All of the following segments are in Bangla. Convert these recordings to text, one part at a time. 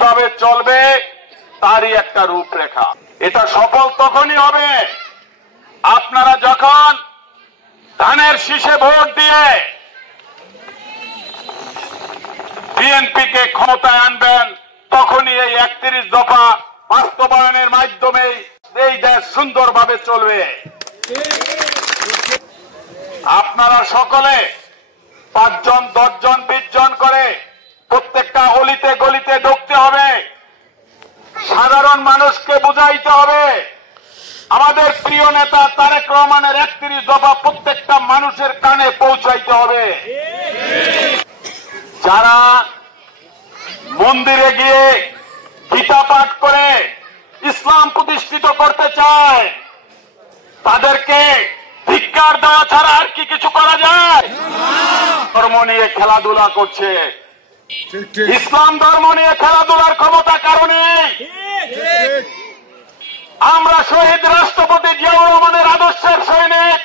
কিভাবে চলবে তারই একটা রূপরেখা। এটা সফল তখনই হবে আপনারা যখন ধানের শীষে ভোট দিয়ে বিএনপিকে ক্ষমতায় আনবেন, তখনই এই 31 দফা বাস্তবায়নের মাধ্যমে এই দেশ সুন্দরভাবে চলবে। আপনারা সকলে 5 জন 10 জন 20 জন করে প্রত্যেকটা অলিতে গলিতে ঢুকতে হবে, সাধারণ মানুষকে বুঝাইতে হবে। আমাদের প্রিয় নেতা তারেক রহমানের 31 দফা প্রত্যেকটা মানুষের কানে পৌঁছাইতে হবে। যারা মন্দিরে গিয়ে গীতা পাঠ করে ইসলাম প্রতিষ্ঠিত করতে চায় তাদেরকে ধিক্কার দেওয়া ছাড়া আর কি কিছু করা যায়? ধর্ম নিয়ে খেলাধুলা করছে, ইসলাম ধর্ম নিয়ে খেলাধুলার ক্ষমতা কারণে আমরা শহীদ রাষ্ট্রপতি জিয়াউর রহমানের আদর্শের সৈনিক,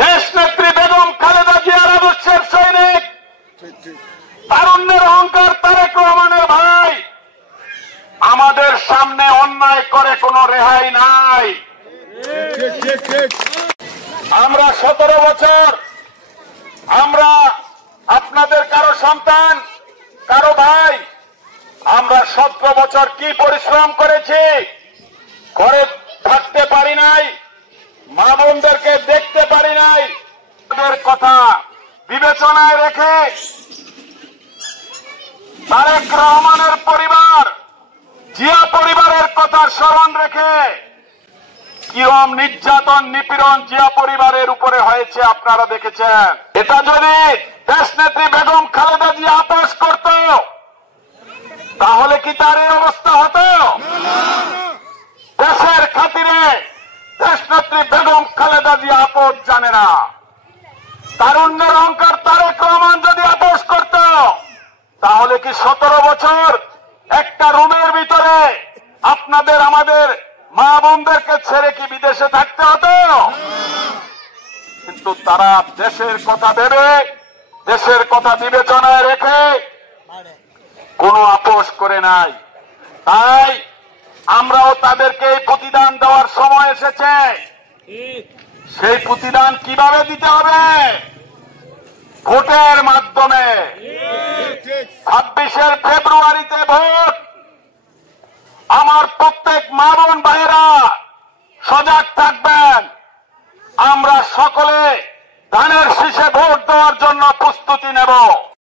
দেশ নেত্রী বেগম খালেদা জিয়ার আদর্শের সৈনিক, তারুণ্যের অহংকার তারেক রহমানের ভাই, আমাদের সামনে অন্যায় করে কোনো রেহাই নাই। আমরা 17 বছর, আমরা আপনাদের কারো সন্তান, কারো ভাই, আমরা 17 বছর কি পরিশ্রম করেছি, ঘরে থাকতে পারি নাই, মা বোনদেরকে দেখতে পারি নাই। তাদের কথা বিবেচনায় রেখে তারেক রহমানের পরিবার, জিয়া পরিবারের কথা স্মরণ রেখে কিরম নির্যাতন নিপীড়ন জিয়া পরিবারের উপরে হয়েছে আপনারা দেখেছেন। এটা যদি দেশনেত্রী বেগম খালেদা জিয়া আপোষ করত তাহলে কি তার এই অবস্থা হতো? দেশের খাতিরে দেশনেত্রী বেগম খালেদা জিয়া আপোষ জানে না। তারুণ্যের অহংকার তারেক রহমান যদি আপোষ করত তাহলে কি 17 বছর একটা রুমের ভিতরে আপনাদের আমাদের মা বোনদেরকে ছেড়ে কি বিদেশে থাকতে হতো? কিন্তু তারা দেশের কথা ভেবে, দেশের কথা বিবেচনায় রেখে কোনো আপোষ করে নাই। তাই আমরাও তাদেরকে এই প্রতিদান দেওয়ার সময় এসেছে। সেই প্রতিদান কিভাবে দিতে হবে? ভোটের মাধ্যমে। 26 ফেব্রুয়ারিতে ভোট। আমার প্রত্যেক মা বোন ভাইয়েরা সজাগ থাকবেন। আমরা সকলে ধানের শীষে ভোট দেওয়ার জন্য প্রস্তুতি নেব।